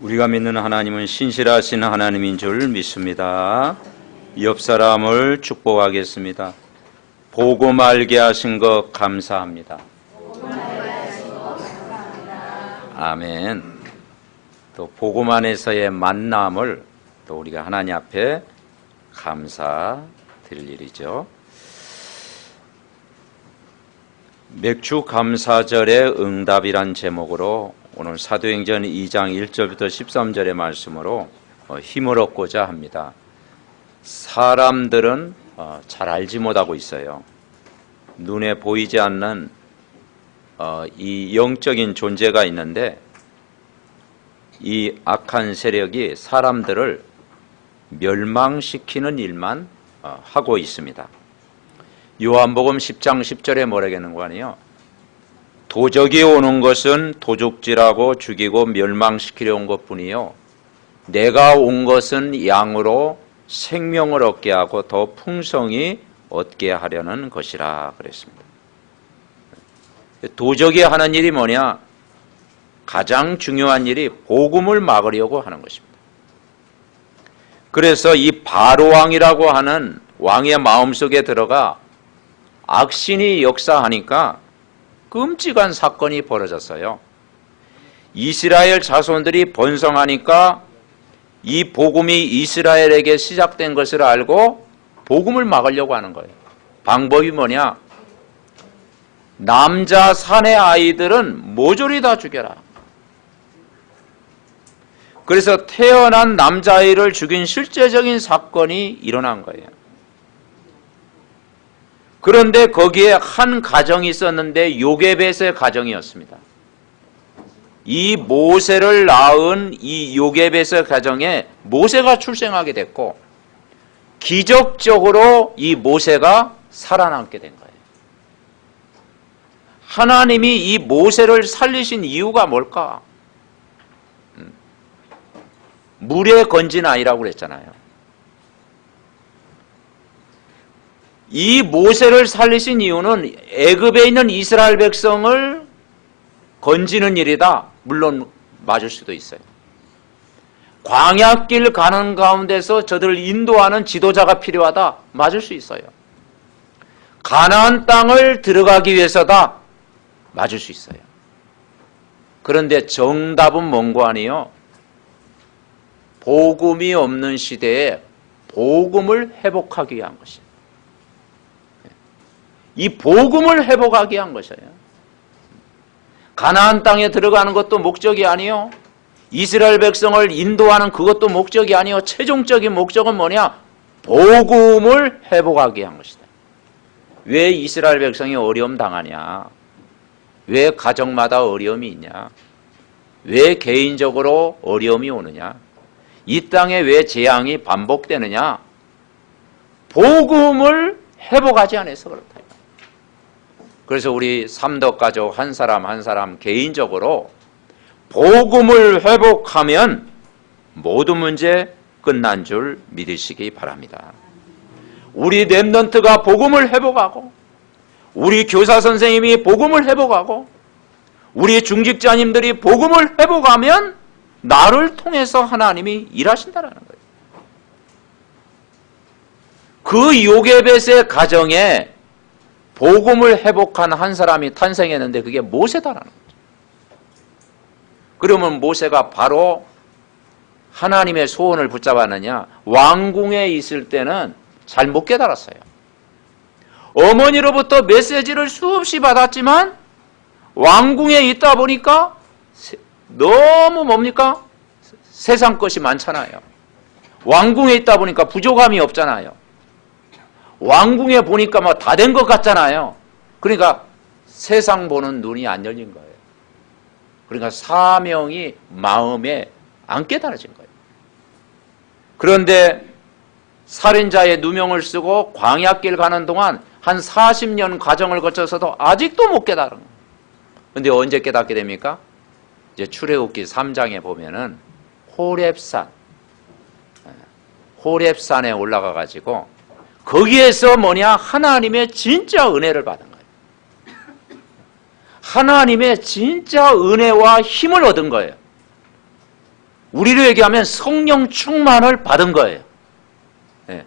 우리가 믿는 하나님은 신실하신 하나님인 줄 믿습니다. 옆 사람을 축복하겠습니다. 복음 알게 하신 것 감사합니다. 아멘. 또 복음 안에서의 만남을 또 우리가 하나님 앞에 감사드릴 일이죠. 맥주 감사절의 응답이란 제목으로 오늘 사도행전 2장 1절부터 13절의 말씀으로 힘을 얻고자 합니다. 사람들은 잘 알지 못하고 있어요. 눈에 보이지 않는 이 영적인 존재가 있는데 이 악한 세력이 사람들을 멸망시키는 일만 하고 있습니다. 요한복음 10장 10절에 뭐라고 하는 거 아니에요? 도적이 오는 것은 도둑질하고 죽이고 멸망시키려 온 것뿐이요 내가 온 것은 양으로 생명을 얻게 하고 더 풍성히 얻게 하려는 것이라 그랬습니다. 도적이 하는 일이 뭐냐? 가장 중요한 일이 복음을 막으려고 하는 것입니다. 그래서 이 바로왕이라고 하는 왕의 마음속에 들어가 악신이 역사하니까 끔찍한 사건이 벌어졌어요. 이스라엘 자손들이 번성하니까 이 복음이 이스라엘에게 시작된 것을 알고 복음을 막으려고 하는 거예요. 방법이 뭐냐? 남자 사내 아이들은 모조리 다 죽여라. 그래서 태어난 남자아이를 죽인 실제적인 사건이 일어난 거예요. 그런데 거기에 한 가정이 있었는데 요게벳의 가정이었습니다. 이 모세를 낳은 이 요게벳의 가정에 모세가 출생하게 됐고 기적적으로 이 모세가 살아남게 된 거예요. 하나님이 이 모세를 살리신 이유가 뭘까? 물에 건진 아이라고 그랬잖아요. 이 모세를 살리신 이유는 애굽에 있는 이스라엘 백성을 건지는 일이다. 물론 맞을 수도 있어요. 광야길 가는 가운데서 저들을 인도하는 지도자가 필요하다. 맞을 수 있어요. 가나안 땅을 들어가기 위해서다. 맞을 수 있어요. 그런데 정답은 뭔고 아니요? 복음이 없는 시대에 복음을 회복하기 위한 것이에요. 이 복음을 회복하기 위한 것이에요. 가나안 땅에 들어가는 것도 목적이 아니요. 이스라엘 백성을 인도하는 그것도 목적이 아니요. 최종적인 목적은 뭐냐? 복음을 회복하기 위한 것이다. 왜 이스라엘 백성이 어려움 당하냐? 왜 가정마다 어려움이 있냐? 왜 개인적으로 어려움이 오느냐? 이 땅에 왜 재앙이 반복되느냐? 복음을 회복하지 않아서 그렇다. 그래서 우리 삼덕가족 한 사람 한 사람 개인적으로 복음을 회복하면 모든 문제 끝난 줄 믿으시기 바랍니다. 우리 렘넌트가 복음을 회복하고 우리 교사 선생님이 복음을 회복하고 우리 중직자님들이 복음을 회복하면 나를 통해서 하나님이 일하신다는 거예요. 그 요게벳의 가정에 복음을 회복한 한 사람이 탄생했는데 그게 모세다라는 거죠. 그러면 모세가 바로 하나님의 소원을 붙잡았느냐? 왕궁에 있을 때는 잘 못 깨달았어요. 어머니로부터 메시지를 수없이 받았지만 왕궁에 있다 보니까 너무 뭡니까? 세상 것이 많잖아요. 왕궁에 있다 보니까 부족함이 없잖아요. 왕궁에 보니까 뭐 다 된 것 같잖아요. 그러니까 세상 보는 눈이 안 열린 거예요. 그러니까 사명이 마음에 안 깨달아진 거예요. 그런데 살인자의 누명을 쓰고 광야길 가는 동안 한 40년 과정을 거쳐서도 아직도 못 깨달은 거예요. 그런데 언제 깨닫게 됩니까? 이제 출애굽기 3장에 보면은 호렙산에 올라가 가지고 거기에서 뭐냐? 하나님의 진짜 은혜를 받은 거예요. 하나님의 진짜 은혜와 힘을 얻은 거예요. 우리로 얘기하면 성령 충만을 받은 거예요. 예.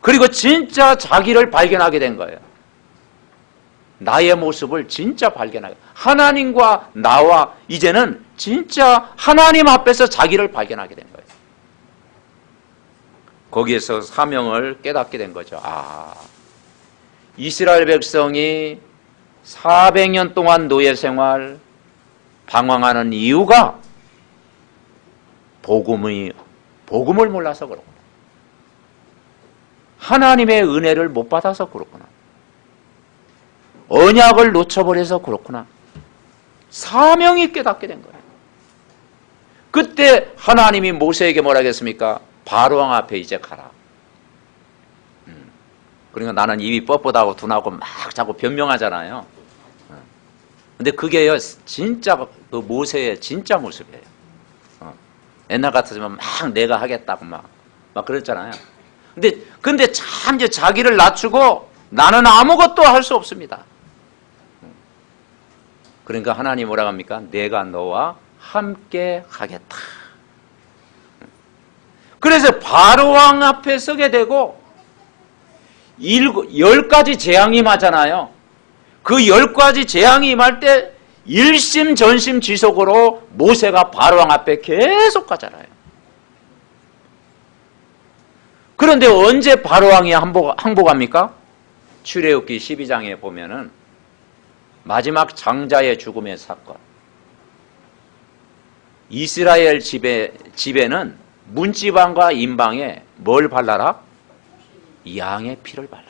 그리고 진짜 자기를 발견하게 된 거예요. 나의 모습을 진짜 발견하게. 하나님과 나와 이제는 진짜 하나님 앞에서 자기를 발견하게 된 거예요. 거기에서 사명을 깨닫게 된 거죠. 이스라엘 백성이 400년 동안 노예 생활 방황하는 이유가 복음을 몰라서 그렇구나. 하나님의 은혜를 못 받아서 그렇구나. 언약을 놓쳐버려서 그렇구나. 사명이 깨닫게 된 거예요. 그때 하나님이 모세에게 뭐라 했습니까? 바로왕 앞에 이제 가라. 그러니까 나는 입이 뻣뻣하고 둔하고 막 자꾸 변명하잖아요. 근데 그게요, 진짜 그 모세의 진짜 모습이에요. 옛날 같았으면 막 내가 하겠다고 막 그랬잖아요. 근데 참 이제 자기를 낮추고 나는 아무것도 할 수 없습니다. 그러니까 하나님 뭐라고 합니까? 내가 너와 함께 하겠다. 그래서 바로왕 앞에 서게 되고 10가지 재앙이 임하잖아요. 그 10가지 재앙이 임할 때 일심전심지속으로 모세가 바로왕 앞에 계속 가잖아요. 그런데 언제 바로왕이 항복합니까? 출애굽기 12장에 보면은 마지막 장자의 죽음의 사건. 이스라엘 집에는 문지방과 인방에 뭘 발라라? 양의 피를 발라라.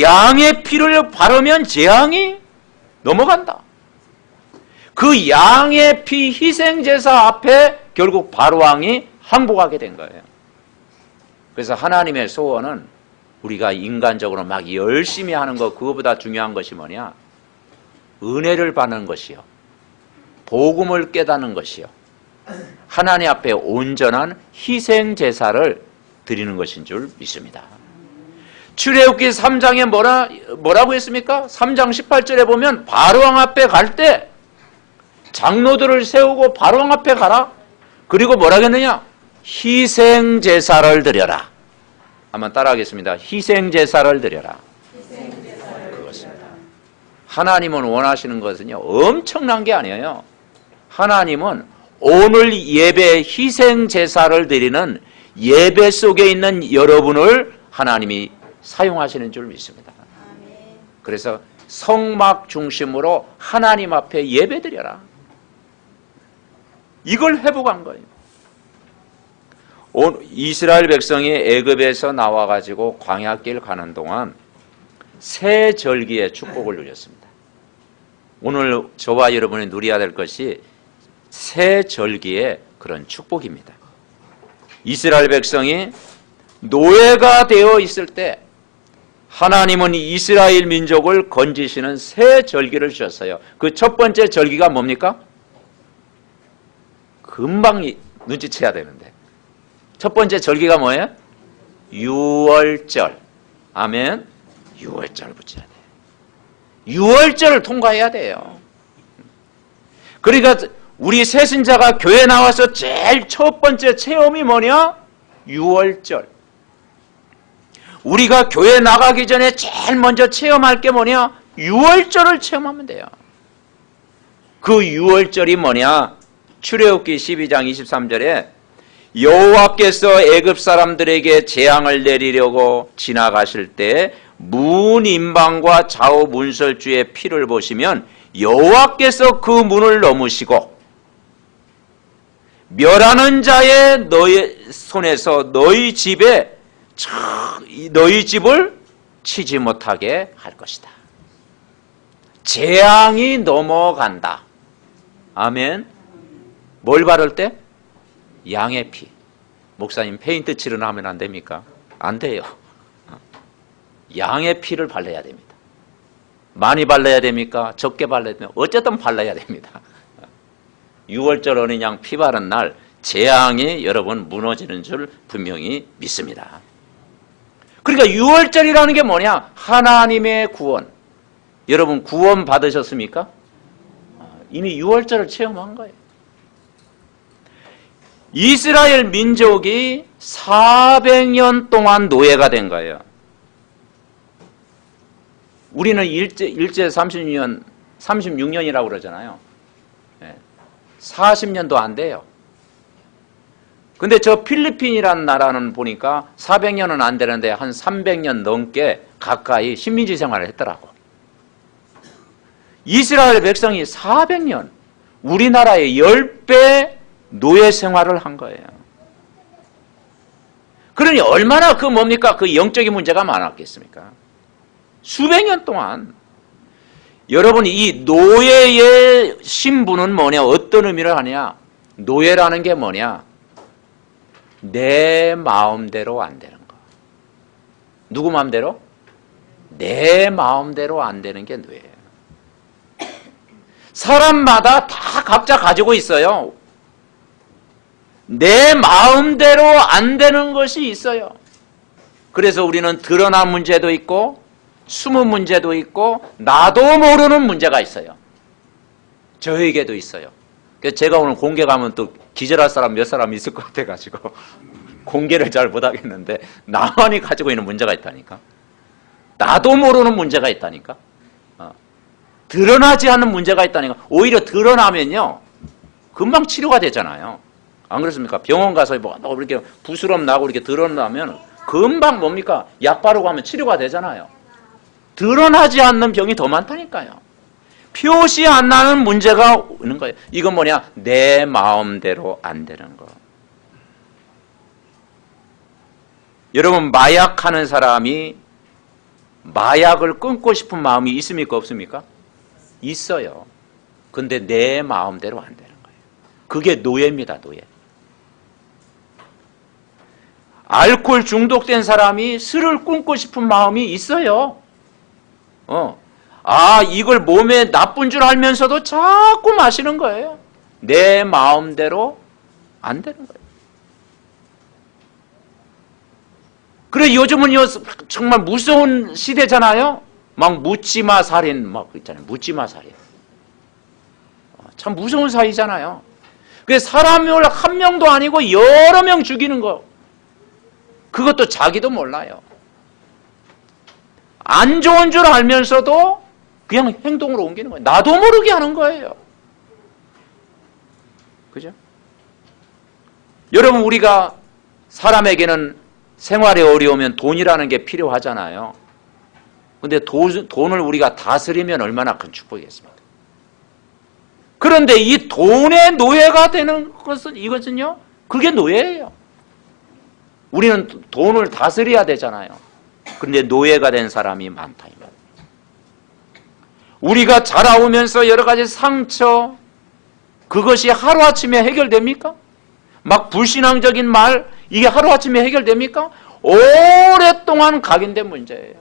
양의 피를 바르면 재앙이 넘어간다. 그 양의 피 희생제사 앞에 결국 바로왕이 항복하게 된 거예요. 그래서 하나님의 소원은 우리가 인간적으로 막 열심히 하는 것, 그거보다 중요한 것이 뭐냐? 은혜를 받는 것이요, 복음을 깨닫는 것이요, 하나님 앞에 온전한 희생제사를 드리는 것인 줄 믿습니다. 출애굽기 3장에 뭐라고 했습니까? 3장 18절에 보면 바로왕 앞에 갈 때 장로들을 세우고 바로왕 앞에 가라. 그리고 뭐라고 했느냐? 희생제사를 드려라. 한번 따라하겠습니다. 희생제사를 드려라. 그것입니다. 하나님은 원하시는 것은요, 엄청난 게 아니에요. 하나님은 오늘 예배 희생제사를 드리는 예배 속에 있는 여러분을 하나님이 사용하시는 줄 믿습니다. 그래서 성막 중심으로 하나님 앞에 예배드려라. 이걸 회복한 거예요. 이스라엘 백성이 애굽에서 나와가지고 광야길 가는 동안 새 절기의 축복을 누렸습니다. 오늘 저와 여러분이 누려야 될 것이 새 절기의 그런 축복입니다. 이스라엘 백성이 노예가 되어 있을 때 하나님은 이스라엘 민족을 건지시는 새 절기를 주셨어요. 그 첫 번째 절기가 뭡니까? 금방 눈치채야 되는데 첫 번째 절기가 뭐예요? 유월절. 아멘. 유월절 붙여야 돼요. 유월절을 통과해야 돼요. 그러니까 우리 새신자가 교회 나와서 제일 첫 번째 체험이 뭐냐? 유월절. 우리가 교회 나가기 전에 제일 먼저 체험할 게 뭐냐? 유월절을 체험하면 돼요. 그 유월절이 뭐냐? 출애굽기 12장 23절에 여호와께서 애굽 사람들에게 재앙을 내리려고 지나가실 때 문 임방과 좌우 문설주의 피를 보시면 여호와께서 그 문을 넘으시고 멸하는 자의 너희 손에서 너희 집을 치지 못하게 할 것이다. 재앙이 넘어간다. 아멘. 뭘 바를 때? 양의 피. 목사님 페인트 칠을 하면 안 됩니까? 안 돼요. 양의 피를 발라야 됩니다. 많이 발라야 됩니까? 적게 발라야 됩니까? 어쨌든 발라야 됩니다. 6월절 어린 양 피 바른 날 재앙이 여러분 무너지는 줄 분명히 믿습니다. 그러니까 6월절이라는 게 뭐냐? 하나님의 구원. 여러분 구원 받으셨습니까? 이미 6월절을 체험한 거예요. 이스라엘 민족이 400년 동안 노예가 된 거예요. 우리는 일제 36년이라고 그러잖아요. 40년도 안 돼요. 근데 저 필리핀이라는 나라는 보니까 400년은 안 되는데 한 300년 넘게 가까이 식민지 생활을 했더라고. 이스라엘 백성이 400년, 우리나라의 10배 노예 생활을 한 거예요. 그러니 얼마나 그 뭡니까? 그 영적인 문제가 많았겠습니까? 수백 년 동안. 여러분, 이 노예의 신분은 뭐냐? 어떤 의미를 하냐? 노예라는 게 뭐냐? 내 마음대로 안 되는 거. 누구 마음대로? 내 마음대로 안 되는 게 노예예요. 사람마다 다 각자 가지고 있어요. 내 마음대로 안 되는 것이 있어요. 그래서 우리는 드러난 문제도 있고 숨은 문제도 있고 나도 모르는 문제가 있어요. 저에게도 있어요. 그래서 제가 오늘 공개 가면 또 기절할 사람 몇 사람 있을 것 같아가지고 공개를 잘 못하겠는데 나만이 가지고 있는 문제가 있다니까. 나도 모르는 문제가 있다니까. 드러나지 않는 문제가 있다니까. 오히려 드러나면요 금방 치료가 되잖아요. 안 그렇습니까? 병원 가서 뭐 이렇게 부스럼 나고 이렇게 드러나면 금방 뭡니까? 약 바르고 하면 치료가 되잖아요. 드러나지 않는 병이 더 많다니까요. 표시 안 나는 문제가 있는 거예요. 이건 뭐냐? 내 마음대로 안 되는 거. 여러분, 마약하는 사람이 마약을 끊고 싶은 마음이 있습니까? 없습니까? 있어요. 근데 내 마음대로 안 되는 거예요. 그게 노예입니다. 노예. 알코올 중독된 사람이 술을 끊고 싶은 마음이 있어요. 이걸 몸에 나쁜 줄 알면서도 자꾸 마시는 거예요. 내 마음대로 안 되는 거예요. 그래, 요즘은 정말 무서운 시대잖아요. 막 묻지마 살인 막 있잖아요. 묻지마 살인. 참 무서운 사이잖아요. 그래서 사람을 한 명도 아니고 여러 명 죽이는 거. 그것도 자기도 몰라요. 안 좋은 줄 알면서도 그냥 행동으로 옮기는 거예요. 나도 모르게 하는 거예요. 그죠? 여러분, 우리가 사람에게는 생활에 어려우면 돈이라는 게 필요하잖아요. 근데 돈을 우리가 다스리면 얼마나 큰 축복이겠습니까? 그런데 이 돈의 노예가 되는 이것은요, 그게 노예예요. 우리는 돈을 다스려야 되잖아요. 그런데 노예가 된 사람이 많다. 우리가 자라오면서 여러 가지 상처, 그것이 하루아침에 해결됩니까? 막 불신앙적인 말, 이게 하루아침에 해결됩니까? 오랫동안 각인된 문제예요.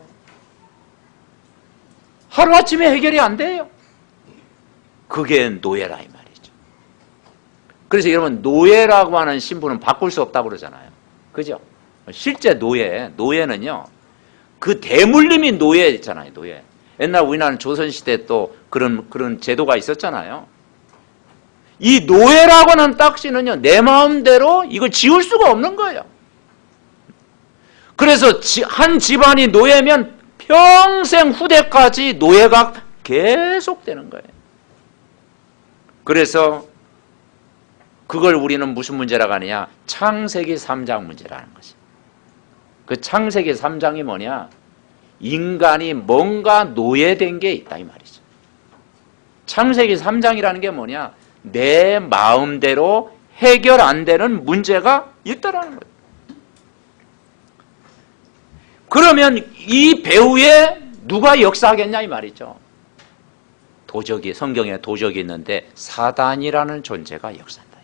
하루아침에 해결이 안 돼요. 그게 노예라 이 말이죠. 그래서 여러분, 노예라고 하는 신분은 바꿀 수 없다고 그러잖아요. 그죠? 실제 노예는요, 그 대물림이 노예 있잖아요. 노예. 옛날 우리나라는 조선시대 또 그런 제도가 있었잖아요. 이 노예라고 하는 딱지는요, 내 마음대로 이걸 지울 수가 없는 거예요. 그래서 한 집안이 노예면 평생 후대까지 노예가 계속되는 거예요. 그래서 그걸 우리는 무슨 문제라고 하느냐? 창세기 3장 문제라는 것이. 그 창세기 3장이 뭐냐? 인간이 뭔가 노예된 게 있다 이 말이죠. 창세기 3장이라는 게 뭐냐? 내 마음대로 해결 안 되는 문제가 있다라는 거예요. 그러면 이 배후에 누가 역사하겠냐 이 말이죠. 성경에 도적이 있는데 사단이라는 존재가 역사한다.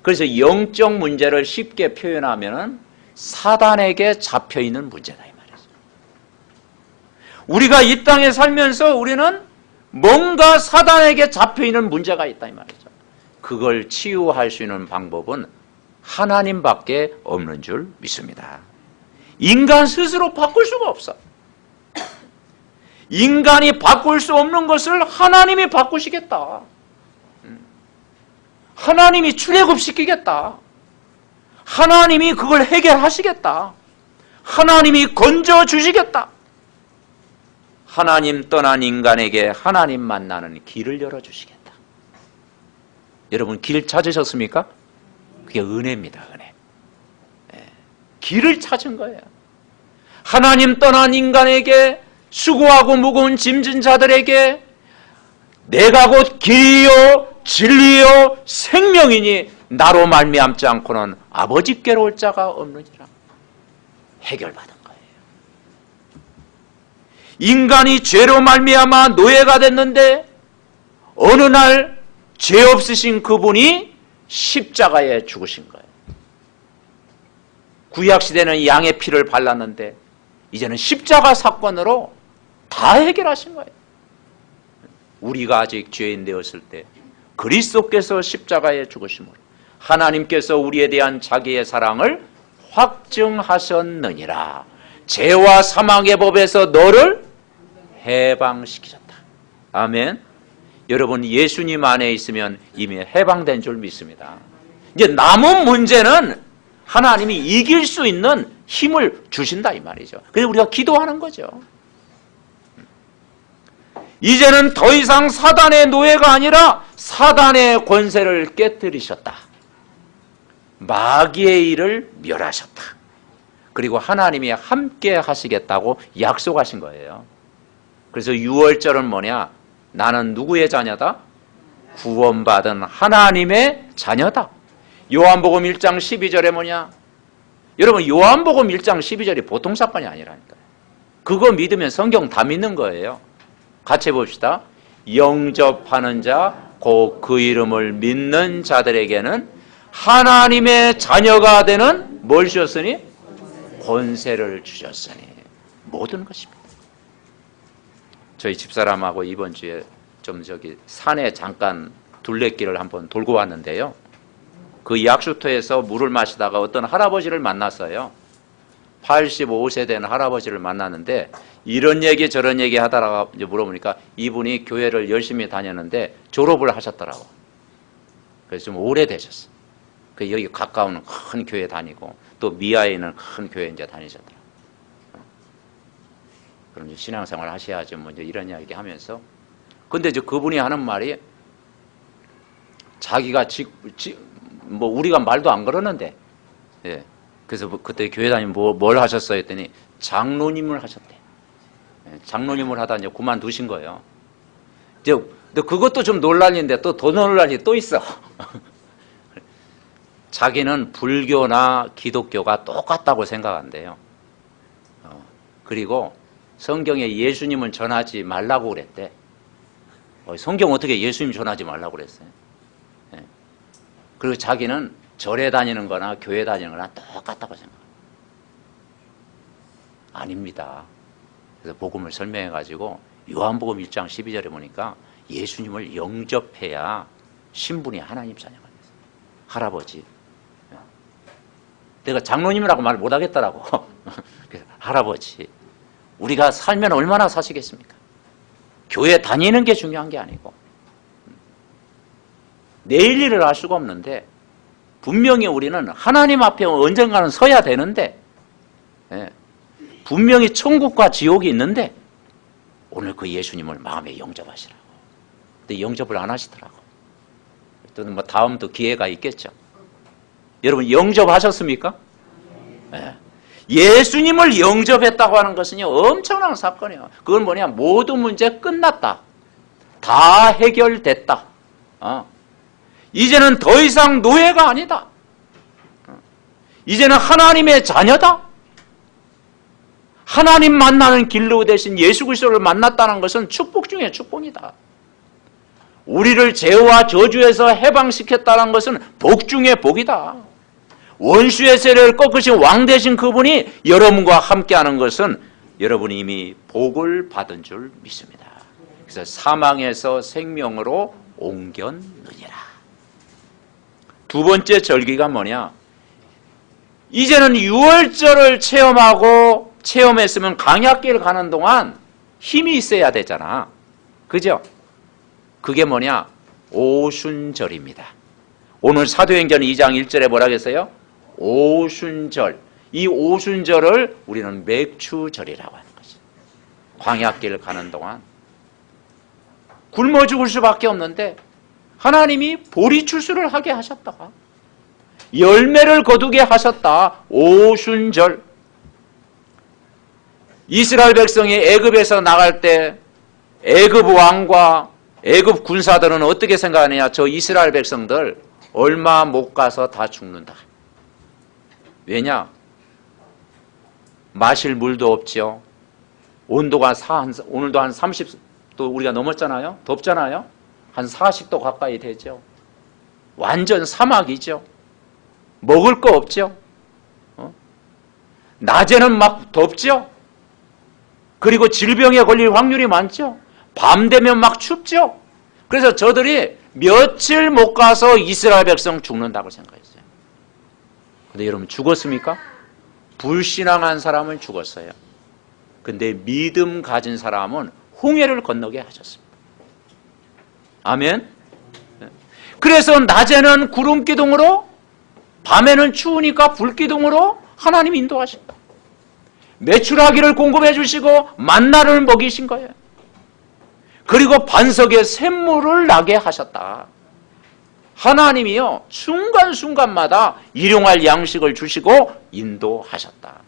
그래서 영적 문제를 쉽게 표현하면은 사단에게 잡혀있는 문제다 이 말이죠. 우리가 이 땅에 살면서 우리는 뭔가 사단에게 잡혀있는 문제가 있다 이 말이죠. 그걸 치유할 수 있는 방법은 하나님밖에 없는 줄 믿습니다. 인간 스스로 바꿀 수가 없어. 인간이 바꿀 수 없는 것을 하나님이 바꾸시겠다. 하나님이 출애굽시키겠다. 하나님이 그걸 해결하시겠다. 하나님이 건져주시겠다. 하나님 떠난 인간에게 하나님 만나는 길을 열어주시겠다. 여러분 길 찾으셨습니까? 그게 은혜입니다. 은혜. 길을 찾은 거예요. 하나님 떠난 인간에게, 수고하고 무거운 짐진 자들에게 내가 곧 길이요 진리요 생명이니 나로 말미암지 않고는 아버지께로 올 자가 없느니라. 해결받은 거예요. 인간이 죄로 말미암아 노예가 됐는데 어느 날 죄 없으신 그분이 십자가에 죽으신 거예요. 구약시대는 양의 피를 발랐는데 이제는 십자가 사건으로 다 해결하신 거예요. 우리가 아직 죄인 되었을 때 그리스도께서 십자가에 죽으심으로 하나님께서 우리에 대한 자기의 사랑을 확증하셨느니라. 죄와 사망의 법에서 너를 해방시키셨다. 아멘. 여러분 예수님 안에 있으면 이미 해방된 줄 믿습니다. 이제 남은 문제는 하나님이 이길 수 있는 힘을 주신다 이 말이죠. 그래서 우리가 기도하는 거죠. 이제는 더 이상 사단의 노예가 아니라 사단의 권세를 깨뜨리셨다. 마귀의 일을 멸하셨다. 그리고 하나님이 함께 하시겠다고 약속하신 거예요. 그래서 유월절은 뭐냐? 나는 누구의 자녀다? 구원받은 하나님의 자녀다. 요한복음 1장 12절에 뭐냐? 여러분 요한복음 1장 12절이 보통 사건이 아니라니까요. 그거 믿으면 성경 다 믿는 거예요. 같이 해봅시다. 영접하는 자, 곧 그 이름을 믿는 자들에게는 하나님의 자녀가 되는 뭘 주셨으니? 권세를 주셨으니. 모든 것입니다. 저희 집사람하고 이번 주에 좀 산에 잠깐 둘레길을 한번 돌고 왔는데요. 그 약수터에서 물을 마시다가 어떤 할아버지를 만났어요. 85세 된 할아버지를 만났는데 이런 얘기 저런 얘기 하다가 이제 물어보니까 이분이 교회를 열심히 다녔는데 졸업을 하셨더라고. 그래서 좀 오래되셨어. 여기 가까운 큰 교회 다니고 또 미아에 있는 큰 교회 이제 다니셨더라고. 그럼 이제 신앙생활 하셔야지 뭐 이제 이런 이야기 하면서. 근데 이제 그분이 하는 말이 자기가 뭐 우리가 말도 안 걸었는데, 예. 그래서 그때 교회 다니면 뭘 하셨어요? 했더니 장로님을 하셨대. 예. 장로님을 하다 이제 그만두신 거예요. 이제 근데 그것도 좀 논란인데 또 더 논란이 또 있어. 자기는 불교나 기독교가 똑같다고 생각한대요. 그리고 성경에 예수님은 전하지 말라고 그랬대. 성경 어떻게 예수님 전하지 말라고 그랬어요? 예. 그리고 자기는 절에 다니는 거나 교회 다니는 거나 똑같다고 생각해요. 아닙니다. 그래서 복음을 설명해 가지고 요한복음 1장 12절에 보니까 예수님을 영접해야 신분이 하나님 자녀가 됐어요. 할아버지. 내가 장로님이라고 말 못하겠더라고. 할아버지. 우리가 살면 얼마나 사시겠습니까? 교회 다니는 게 중요한 게 아니고 내일 일을 알 수가 없는데 분명히 우리는 하나님 앞에 언젠가는 서야 되는데 분명히 천국과 지옥이 있는데 오늘 그 예수님을 마음에 영접하시라고. 근데 영접을 안 하시더라고. 또는 뭐 다음 또 기회가 있겠죠. 여러분 영접하셨습니까? 네. 예수님을 영접했다고 하는 것은요 엄청난 사건이에요. 그건 뭐냐? 모든 문제 끝났다. 다 해결됐다. 이제는 더 이상 노예가 아니다. 이제는 하나님의 자녀다. 하나님 만나는 길로 대신 예수 그리스도를 만났다는 것은 축복 중에 축복이다. 우리를 죄와 저주에서 해방시켰다는 것은 복 중에 복이다. 원수의 세력을 꺾으신 왕 되신 그분이 여러분과 함께하는 것은 여러분이 이미 복을 받은 줄 믿습니다. 그래서 사망에서 생명으로 옮겼느니라. 두 번째 절기가 뭐냐? 이제는 유월절을 체험했으면 광야길 가는 동안 힘이 있어야 되잖아. 그죠? 그게 뭐냐? 오순절입니다. 오늘 사도행전 2장 1절에 뭐라 그랬어요? 오순절. 이 오순절을 우리는 맥추절이라고 하는 거죠. 광야길 가는 동안 굶어 죽을 수밖에 없는데 하나님이 보리추수를 하게 하셨다. 열매를 거두게 하셨다. 오순절. 이스라엘 백성이 애굽에서 나갈 때 애굽 왕과 애굽 군사들은 어떻게 생각하느냐? 저 이스라엘 백성들 얼마 못 가서 다 죽는다. 왜냐? 마실 물도 없죠. 온도가 오늘도 한 30도 우리가 넘었잖아요. 덥잖아요. 한 40도 가까이 되죠. 완전 사막이죠. 먹을 거 없죠. 낮에는 막 덥죠. 그리고 질병에 걸릴 확률이 많죠. 밤 되면 막 춥죠. 그래서 저들이 며칠 못 가서 이스라엘 백성 죽는다고 생각했어요. 근데 여러분 죽었습니까? 불신앙한 사람은 죽었어요. 근데 믿음 가진 사람은 홍해를 건너게 하셨습니다. 아멘. 그래서 낮에는 구름 기둥으로, 밤에는 추우니까 불 기둥으로 하나님 인도하신다. 메추라기를 공급해 주시고 만나를 먹이신 거예요. 그리고 반석에 샘물을 나게 하셨다. 하나님이요 순간순간마다 일용할 양식을 주시고 인도하셨다.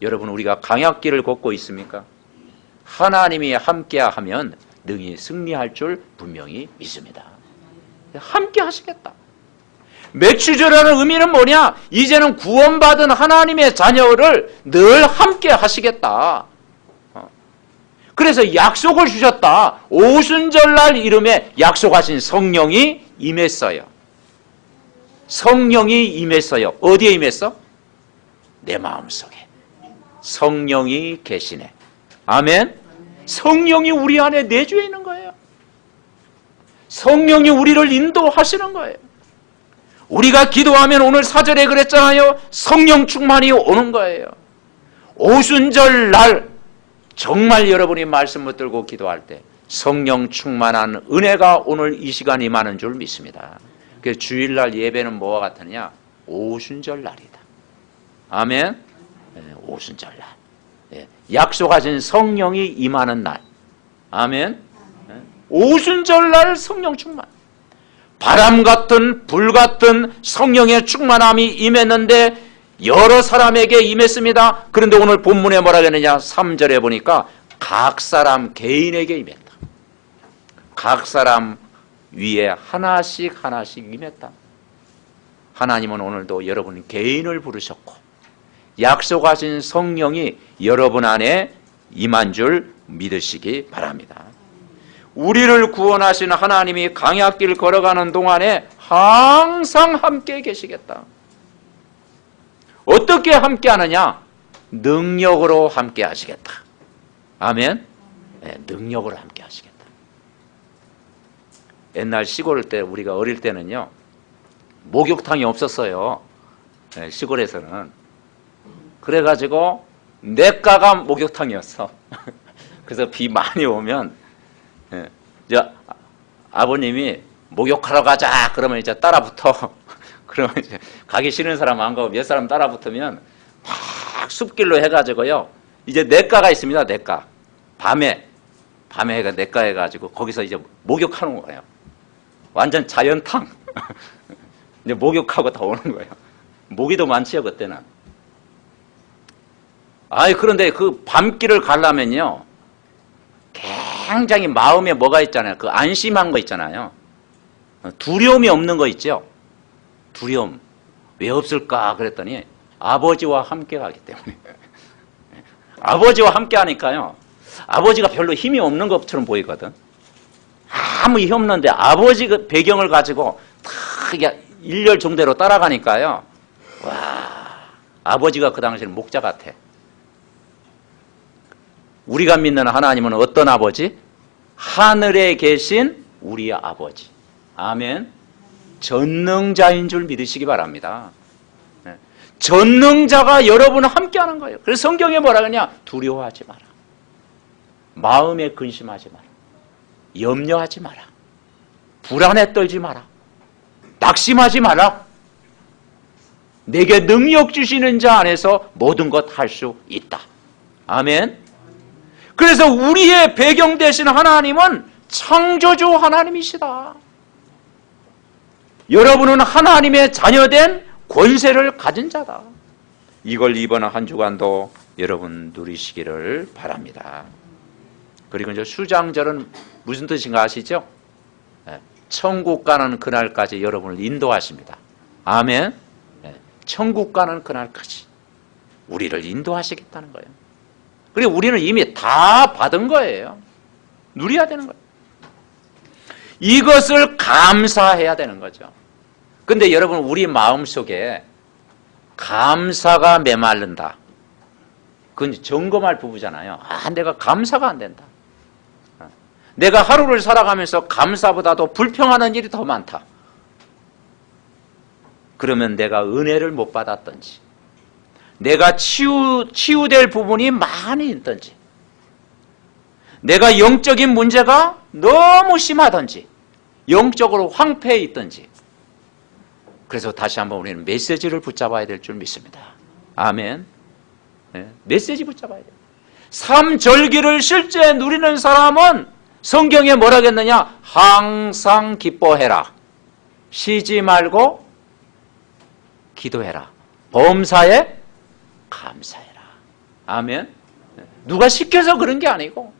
여러분, 우리가 강약길을 걷고 있습니까? 하나님이 함께하면 능히 승리할 줄 분명히 믿습니다. 함께 하시겠다. 맥추절이라는 의미는 뭐냐? 이제는 구원받은 하나님의 자녀를 늘 함께 하시겠다. 그래서 약속을 주셨다. 오순절날 이름에 약속하신 성령이 임했어요. 성령이 임했어요. 어디에 임했어? 내 마음속에 성령이 계시네. 아멘. 성령이 우리 안에 내주에 있는 거예요. 성령이 우리를 인도하시는 거예요. 우리가 기도하면 오늘 4절에 그랬잖아요. 성령 충만이 오는 거예요. 오순절 날 정말 여러분이 말씀 붙들고 기도할 때 성령 충만한 은혜가 오늘 이 시간 임하는 줄 믿습니다. 그래서 주일날 예배는 뭐와 같으냐? 오순절 날이다. 아멘. 네, 오순절 날. 네, 약속하신 성령이 임하는 날. 아멘. 네, 오순절 날 성령 충만. 바람 같은 불 같은 성령의 충만함이 임했는데 여러 사람에게 임했습니다. 그런데 오늘 본문에 뭐라 그러느냐? 3절에 보니까 각 사람 개인에게 임했다. 각 사람 위에 하나씩 임했다. 하나님은 오늘도 여러분 개인을 부르셨고 약속하신 성령이 여러분 안에 임한 줄 믿으시기 바랍니다. 우리를 구원하신 하나님이 강약길 걸어가는 동안에 항상 함께 계시겠다. 어떻게 함께 하느냐? 능력으로 함께 하시겠다. 아멘. 네, 능력으로 함께 하시겠다. 옛날 시골 때 우리가 어릴 때는요 목욕탕이 없었어요. 네, 시골에서는. 그래가지고 냇가가 목욕탕이었어. 그래서 비 많이 오면 이제 아버님이 목욕하러 가자 그러면 이제 따라붙어. 그러면 이제 가기 싫은 사람 안 가고 몇 사람 따라붙으면 막 숲길로 해가지고요. 이제 냇가가 있습니다. 냇가. 밤에 냇가 해가지고 거기서 이제 목욕하는 거예요. 완전 자연탕. 이제 목욕하고 다 오는 거예요. 모기도 많지요 그때는. 그런데 그 밤길을 가려면요 굉장히 마음에 뭐가 있잖아요. 그 안심한 거 있잖아요. 두려움이 없는 거 있죠. 두려움. 왜 없을까 그랬더니 아버지와 함께 가기 때문에. 아버지와 함께 하니까요 아버지가 별로 힘이 없는 것처럼 보이거든. 아무 힘 없는데 아버지 그 배경을 가지고 다 1열 정대로 따라가니까요 와, 아버지가 그 당시에는 목자 같아. 우리가 믿는 하나님은 어떤 아버지? 하늘에 계신 우리의 아버지. 아멘. 전능자인 줄 믿으시기 바랍니다. 전능자가 여러분과 함께하는 거예요. 그래서 성경에 뭐라 그러냐? 두려워하지 마라. 마음에 근심하지 마라. 염려하지 마라. 불안에 떨지 마라. 낙심하지 마라. 내게 능력 주시는 자 안에서 모든 것 할 수 있다. 아멘. 그래서 우리의 배경 되신 하나님은 창조주 하나님이시다. 여러분은 하나님의 자녀된 권세를 가진 자다. 이걸 이번 한 주간도 여러분 누리시기를 바랍니다. 그리고 이제 수장절은 무슨 뜻인가 아시죠? 천국 가는 그날까지 여러분을 인도하십니다. 아멘. 천국 가는 그날까지 우리를 인도하시겠다는 거예요. 그리고 우리는 이미 다 받은 거예요. 누려야 되는 거예요. 이것을 감사해야 되는 거죠. 근데 여러분, 우리 마음속에 감사가 메말른다. 그건 점검할 부분이잖아요. 내가 감사가 안 된다. 내가 하루를 살아가면서 감사보다도 불평하는 일이 더 많다. 그러면 내가 은혜를 못 받았든지, 내가 치유될 부분이 많이 있든지, 내가 영적인 문제가 너무 심하든지, 영적으로 황폐해 있든지. 그래서 다시 한번 우리는 메시지를 붙잡아야 될 줄 믿습니다. 아멘. 메시지 붙잡아야 돼요. 삼절기를 실제 누리는 사람은 성경에 뭐라 했느냐? 항상 기뻐해라. 쉬지 말고 기도해라. 범사에 감사해라. 아멘. 누가 시켜서 그런 게 아니고,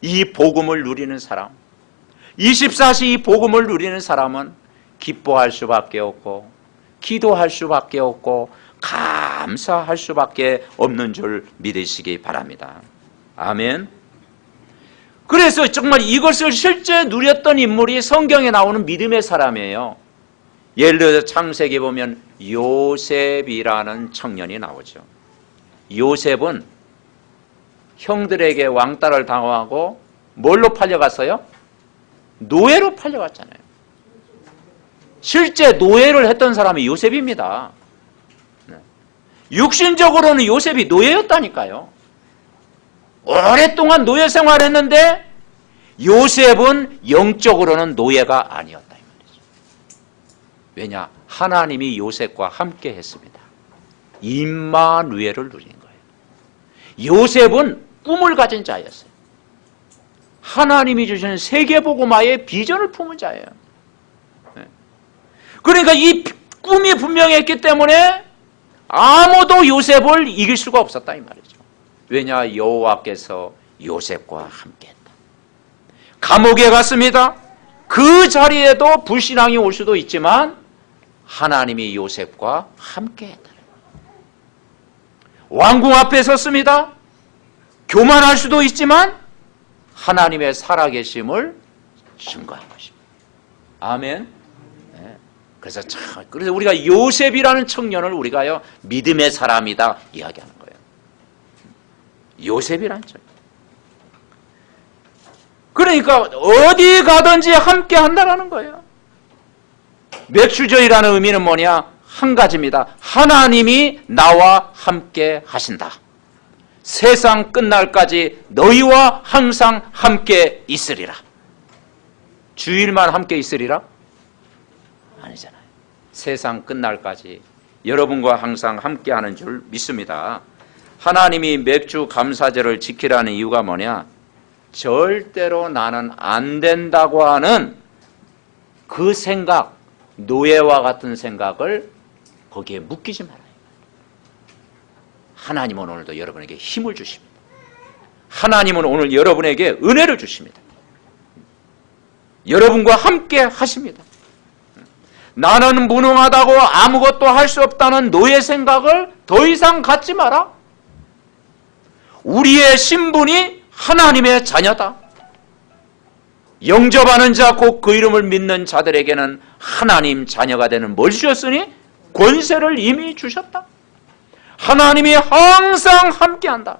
이 복음을 누리는 사람, 24시 이 복음을 누리는 사람은 기뻐할 수밖에 없고, 기도할 수밖에 없고, 감사할 수밖에 없는 줄 믿으시기 바랍니다. 아멘. 그래서 정말 이것을 실제 누렸던 인물이 성경에 나오는 믿음의 사람이에요. 예를 들어서 창세기 보면 요셉이라는 청년이 나오죠. 요셉은 형들에게 왕따를 당하고 뭘로 팔려갔어요? 노예로 팔려갔잖아요. 실제 노예를 했던 사람이 요셉입니다. 육신적으로는 요셉이 노예였다니까요. 오랫동안 노예 생활했는데 요셉은 영적으로는 노예가 아니었다 이 말이죠. 왜냐? 하나님이 요셉과 함께 했습니다. 임마누엘을 누린 거예요. 요셉은 꿈을 가진 자였어요. 하나님이 주시는 세계복음화의 비전을 품은 자예요. 그러니까 이 꿈이 분명했기 때문에 아무도 요셉을 이길 수가 없었다 이 말이죠. 왜냐? 여호와께서 요셉과 함께했다. 감옥에 갔습니다. 그 자리에도 불신앙이 올 수도 있지만 하나님이 요셉과 함께했다. 왕궁 앞에 섰습니다. 교만할 수도 있지만 하나님의 살아계심을 증거한 것입니다. 아멘. 그래서 우리가 요셉이라는 청년을 우리가요, 믿음의 사람이다 이야기하는 거예요. 요셉이라는 청년. 그러니까 어디 가든지 함께 한다라는 거예요. 맥슈저이라는 의미는 뭐냐? 한 가지입니다. 하나님이 나와 함께 하신다. 세상 끝날까지 너희와 항상 함께 있으리라. 주일만 함께 있으리라? 아니잖아요. 세상 끝날까지 여러분과 항상 함께하는 줄 믿습니다. 하나님이 맥주 감사절을 지키라는 이유가 뭐냐? 절대로 나는 안 된다고 하는 그 생각, 노예와 같은 생각을 거기에 묶이지 말아요. 하나님은 오늘도 여러분에게 힘을 주십니다. 하나님은 오늘 여러분에게 은혜를 주십니다. 여러분과 함께 하십니다. 나는 무능하다고 아무것도 할 수 없다는 노예 생각을 더 이상 갖지 마라. 우리의 신분이 하나님의 자녀다. 영접하는 자 곧 그 이름을 믿는 자들에게는 하나님 자녀가 되는 뭘 주셨으니? 권세를 이미 주셨다. 하나님이 항상 함께한다.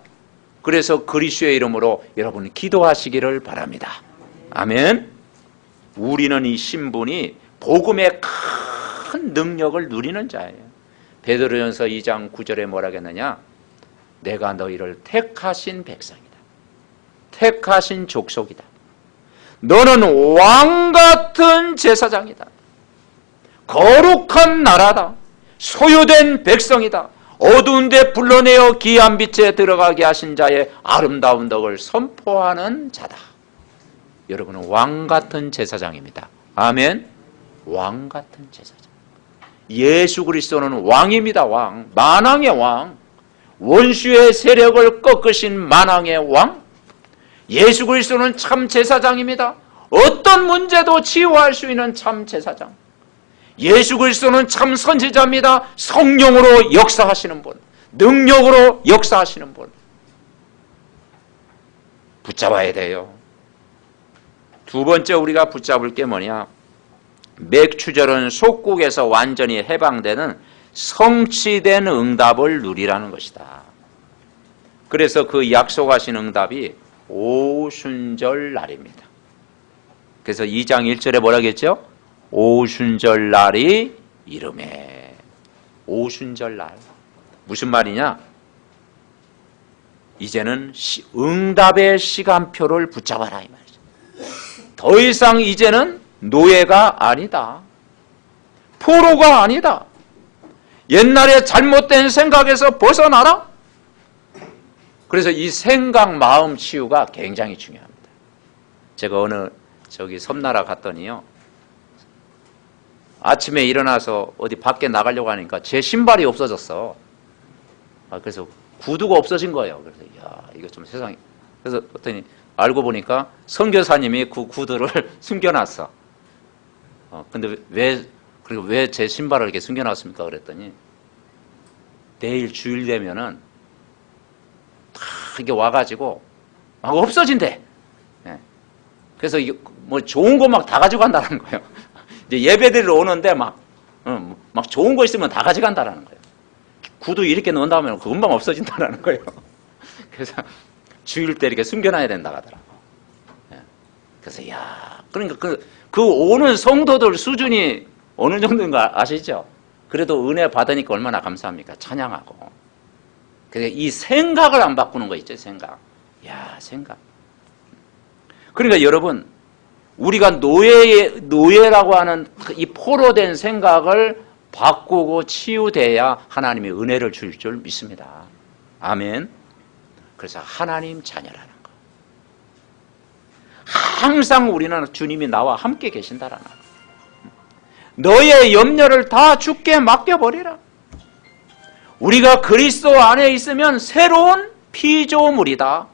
그래서 그리스도의 이름으로 여러분 기도하시기를 바랍니다. 아멘. 우리는 이 신분이 복음의 큰 능력을 누리는 자예요. 베드로전서 2장 9절에 뭐라 했느냐? 내가 너희를 택하신 백성이다. 택하신 족속이다. 너는 왕같은 제사장이다. 거룩한 나라다. 소유된 백성이다. 어두운 데 불러내어 귀한 빛에 들어가게 하신 자의 아름다운 덕을 선포하는 자다. 여러분은 왕 같은 제사장입니다. 아멘. 왕 같은 제사장. 예수 그리스도는 왕입니다. 왕. 만왕의 왕. 원수의 세력을 꺾으신 만왕의 왕. 예수 그리스도는 참 제사장입니다. 어떤 문제도 치유할 수 있는 참 제사장. 예수 그리스도는 참 선지자입니다. 성령으로 역사하시는 분, 능력으로 역사하시는 분. 붙잡아야 돼요. 두 번째 우리가 붙잡을 게 뭐냐? 맥추절은 속국에서 완전히 해방되는 성취된 응답을 누리라는 것이다. 그래서 그 약속하신 응답이 오순절 날입니다. 그래서 2장 1절에 뭐라고 했죠? 오순절 날이 이름에. 오순절 날. 무슨 말이냐? 이제는 응답의 시간표를 붙잡아라 이 말이죠. 더 이상 이제는 노예가 아니다. 포로가 아니다. 옛날에 잘못된 생각에서 벗어나라. 그래서 이 생각 마음 치유가 굉장히 중요합니다. 제가 저기 섬나라 갔더니요, 아침에 일어나서 어디 밖에 나가려고 하니까 제 신발이 없어졌어. 그래서 구두가 없어진 거예요. 그래서 야, 이거 좀 세상에. 그래서 봤더니 알고 보니까 선교사님이 그 구두를 숨겨놨어. 근데 왜 제 신발을 이렇게 숨겨놨습니까? 그랬더니 내일 주일 되면은 다 이게 와가지고 막 없어진대. 그래서 뭐 좋은 거 막 다 가져간다는 거예요. 이제 예배드리러 오는데 막 좋은 거 있으면 다 가져간다라는 거예요. 구두 이렇게 넣은 다음에 금방 없어진다라는 거예요. 그래서 주일 때 이렇게 숨겨놔야 된다 하더라고. 그래서 야, 그러니까 그 오는 성도들 수준이 어느 정도인가 아시죠? 그래도 은혜 받으니까 얼마나 감사합니까? 찬양하고. 그래서 이 생각을 안 바꾸는 거 있죠, 생각. 야, 생각. 그러니까 여러분, 우리가 노예라고 하는 이 포로된 생각을 바꾸고 치유돼야 하나님이 은혜를 줄 줄 믿습니다. 아멘. 그래서 하나님 자녀라는 거. 항상 우리는 주님이 나와 함께 계신다라는 거. 너의 염려를 다 주께 맡겨버리라. 우리가 그리스도 안에 있으면 새로운 피조물이다.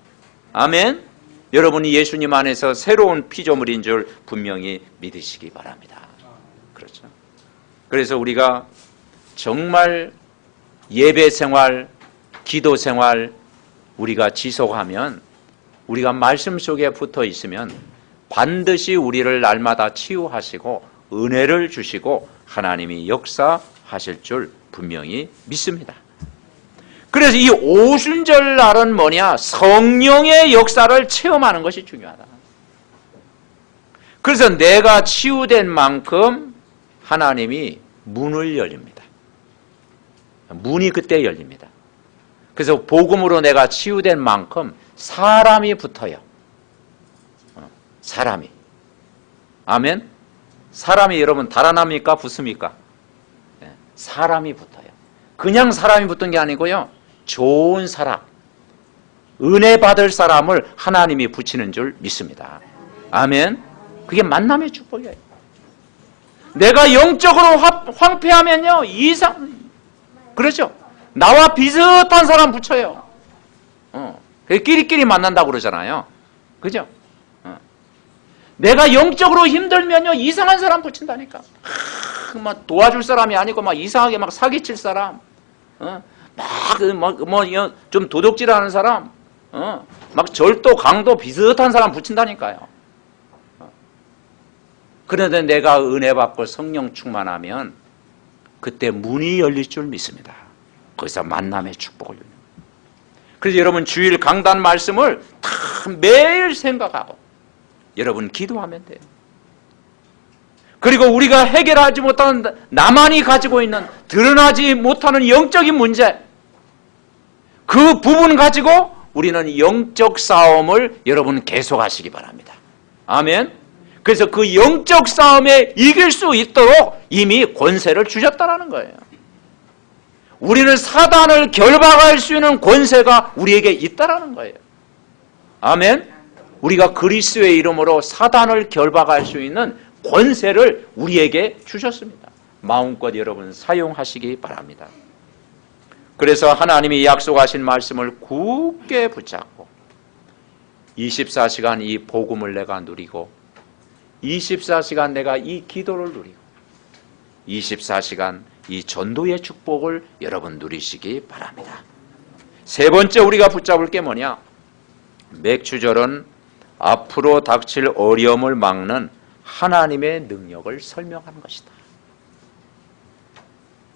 아멘. 여러분이 예수님 안에서 새로운 피조물인 줄 분명히 믿으시기 바랍니다. 그렇죠. 그래서 우리가 정말 예배 생활, 기도 생활 우리가 지속하면, 우리가 말씀 속에 붙어 있으면 반드시 우리를 날마다 치유하시고 은혜를 주시고 하나님이 역사하실 줄 분명히 믿습니다. 그래서 이 오순절 날은 뭐냐? 성령의 역사를 체험하는 것이 중요하다. 그래서 내가 치유된 만큼 하나님이 문을 열립니다. 문이 그때 열립니다. 그래서 복음으로 내가 치유된 만큼 사람이 붙어요. 사람이. 아멘? 사람이 여러분 달아납니까? 붙습니까? 사람이 붙어요. 그냥 사람이 붙은 게 아니고요. 좋은 사람, 은혜 받을 사람을 하나님이 붙이는 줄 믿습니다. 아멘. 그게 만남의 축복이에요. 내가 영적으로 황폐하면요, 그렇죠? 나와 비슷한 사람 붙여요. 끼리끼리 만난다고 그러잖아요. 그죠? 내가 영적으로 힘들면요, 이상한 사람 붙인다니까. 막 도와줄 사람이 아니고 막 이상하게 막 사기칠 사람, 좀 도둑질하는 사람, 막 절도, 강도 비슷한 사람 붙인다니까요. 그런데 내가 은혜 받고 성령 충만하면 그때 문이 열릴 줄 믿습니다. 거기서 만남의 축복을 누립니다. 그래서 여러분 주일 강단 말씀을 다 매일 생각하고 여러분 기도하면 돼요. 그리고 우리가 해결하지 못하는, 나만이 가지고 있는 드러나지 못하는 영적인 문제, 그 부분 가지고 우리는 영적 싸움을 여러분 계속하시기 바랍니다. 아멘. 그래서 그 영적 싸움에 이길 수 있도록 이미 권세를 주셨다는 거예요. 우리는 사단을 결박할 수 있는 권세가 우리에게 있다는 거예요. 아멘. 우리가 그리스도의 이름으로 사단을 결박할 수 있는 권세를 우리에게 주셨습니다. 마음껏 여러분 사용하시기 바랍니다. 그래서 하나님이 약속하신 말씀을 굳게 붙잡고 24시간 이 복음을 내가 누리고 24시간 내가 이 기도를 누리고 24시간 이 전도의 축복을 여러분 누리시기 바랍니다. 세 번째 우리가 붙잡을 게 뭐냐? 맥추절은 앞으로 닥칠 어려움을 막는 하나님의 능력을 설명하는 것이다.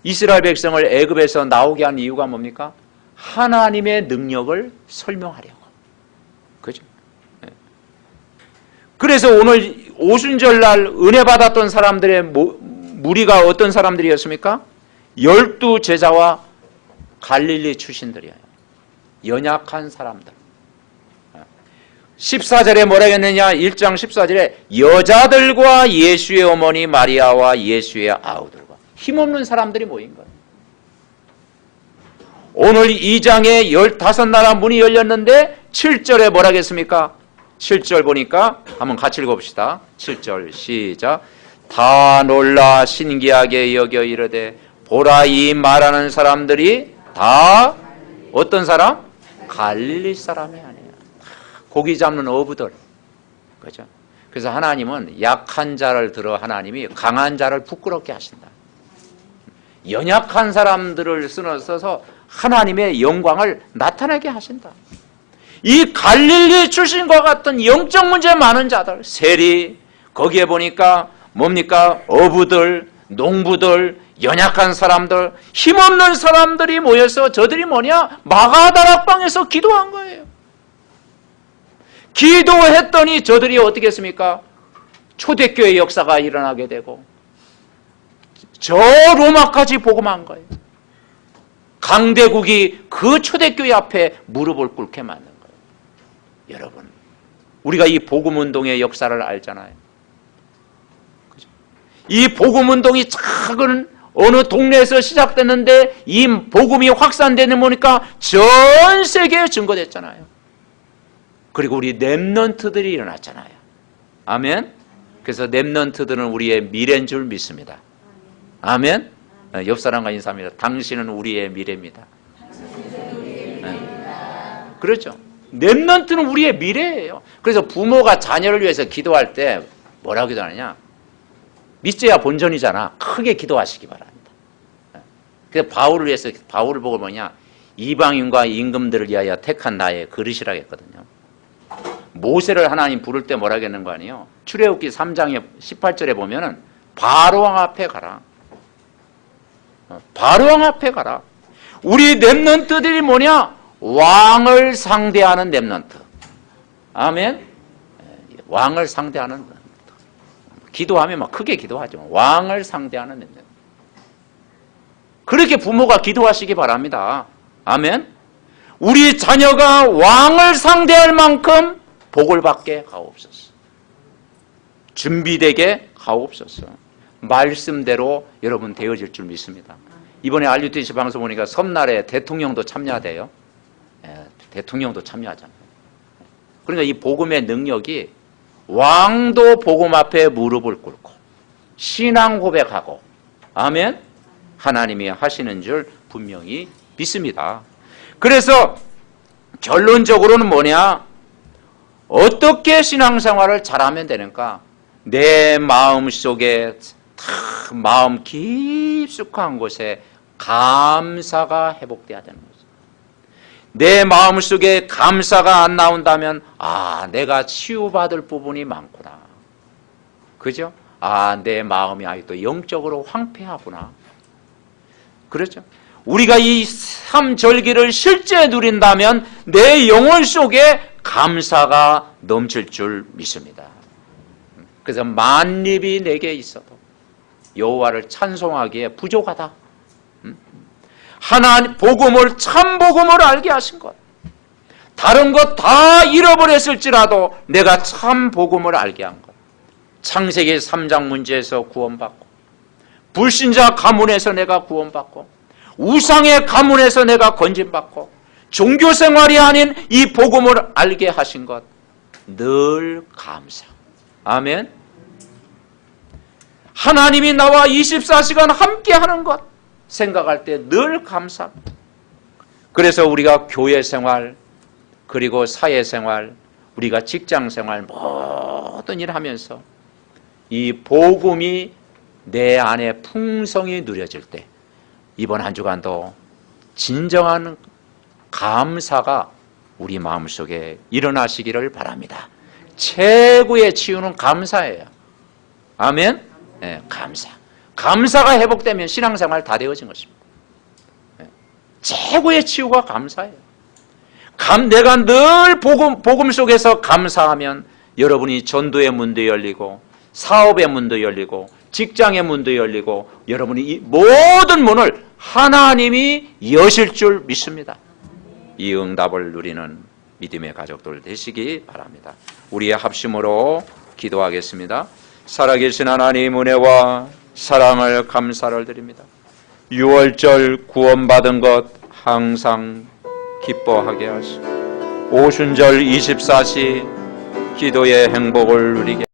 이스라엘 백성을 애굽에서 나오게 한 이유가 뭡니까? 하나님의 능력을 설명하려고. 그죠? 그래서 오늘 오순절날 은혜 받았던 사람들의 무리가 어떤 사람들이었습니까? 12 제자와 갈릴리 출신들이에요. 연약한 사람들. 14절에 뭐라고 했느냐? 1장 14절에 여자들과 예수의 어머니 마리아와 예수의 아우들과 힘없는 사람들이 모인 거예요. 오늘 2장에 15나라 문이 열렸는데 7절에 뭐라고 했습니까? 7절 보니까 한번 같이 읽어봅시다. 7절 시작. 다 놀라 신기하게 여겨 이르되 보라 이 말하는 사람들이 다 어떤 사람? 갈릴리 사람이 아니에요. 고기 잡는 어부들. 그죠? 그래서 하나님은 약한 자를 들어 하나님이 강한 자를 부끄럽게 하신다. 연약한 사람들을 써서 하나님의 영광을 나타나게 하신다. 이 갈릴리 출신과 같은 영적 문제 많은 자들, 세리, 거기에 보니까 뭡니까? 어부들, 농부들, 연약한 사람들, 힘없는 사람들이 모여서 저들이 뭐냐? 마가다락방에서 기도한 거예요. 기도했더니 저들이 어떻게 했습니까? 초대교회 역사가 일어나게 되고 저 로마까지 복음한 거예요. 강대국이 그 초대교회 앞에 무릎을 꿇게 만든 거예요. 여러분, 우리가 이 복음운동의 역사를 알잖아요. 그죠? 이 복음운동이 작은 어느 동네에서 시작됐는데 이 복음이 확산되는 보니까 전 세계에 증거됐잖아요. 그리고 우리 렘넌트들이 일어났잖아요. 아멘. 그래서 렘넌트들은 우리의 미래인 줄 믿습니다. 아멘. 옆 사람과 인사합니다. 당신은 우리의 미래입니다. 그렇죠. 렘넌트는 우리의 미래예요. 그래서 부모가 자녀를 위해서 기도할 때 뭐라고 기도하느냐? 믿어야 본전이잖아. 크게 기도하시기 바랍니다. 그래서 바울을 위해서 바울을 보고 뭐냐? 이방인과 임금들을 위하여 택한 나의 그릇이라고 했거든요. 모세를 하나님 부를 때 뭐라고 했는 거 아니에요? 출애굽기 3장 18절에 보면은 바로왕 앞에 가라. 바로왕 앞에 가라. 우리 렘넌트들이 뭐냐? 왕을 상대하는 렘넌트. 아멘. 왕을 상대하는 렘넌트. 기도하면 막 크게 기도하죠. 왕을 상대하는 렘넌트. 그렇게 부모가 기도하시기 바랍니다. 아멘. 우리 자녀가 왕을 상대할 만큼 복을 받게 가옵소서. 준비되게 가옵소서. 말씀대로 여러분 되어질 줄 믿습니다. 이번에 RUTC 방송 보니까 섬날에 대통령도 참여돼요. 대통령도 참여하잖아요. 그러니까 이 복음의 능력이 왕도 복음 앞에 무릎을 꿇고 신앙 고백하고 아멘 하나님이 하시는 줄 분명히 믿습니다. 그래서 결론적으로는 뭐냐? 어떻게 신앙생활을 잘하면 되는가? 내 마음속에 마음 깊숙한 곳에 감사가 회복돼야 되는 거죠. 내 마음속에 감사가 안 나온다면 내가 치유받을 부분이 많구나. 그죠? 내 마음이 아직도 영적으로 황폐하구나. 그렇죠? 우리가 이 삼절기를 실제 누린다면 내 영혼 속에 감사가 넘칠 줄 믿습니다. 그래서 만립이 내게 있어도 여호와를 찬송하기에 부족하다. 하나님 복음을 참 복음을 알게 하신 것. 다른 것 다 잃어버렸을지라도 내가 참 복음을 알게 한 것. 창세기 3장 문제에서 구원받고, 불신자 가문에서 내가 구원받고, 우상의 가문에서 내가 건진받고, 종교생활이 아닌 이 복음을 알게 하신 것 늘 감사. 아멘. 하나님이 나와 24시간 함께 하는 것 생각할 때 늘 감사. 그래서 우리가 교회 생활, 그리고 사회생활, 우리가 직장생활 모든 일 하면서 이 복음이 내 안에 풍성히 누려질 때 이번 한 주간도 진정한 감사가 우리 마음속에 일어나시기를 바랍니다. 최고의 치유는 감사예요. 아멘. 네, 감사. 감사가 회복되면 신앙생활 다 되어진 것입니다. 네. 최고의 치유가 감사예요. 내가 늘 복음 속에서 감사하면 여러분이 전도의 문도 열리고, 사업의 문도 열리고, 직장의 문도 열리고, 여러분이 이 모든 문을 하나님이 여실 줄 믿습니다. 이 응답을 누리는 믿음의 가족들 되시기 바랍니다. 우리의 합심으로 기도하겠습니다. 살아계신 하나님 은혜와 사랑을 감사를 드립니다. 6월절 구원받은 것 항상 기뻐하게 하시고, 오순절 24시 기도의 행복을 누리게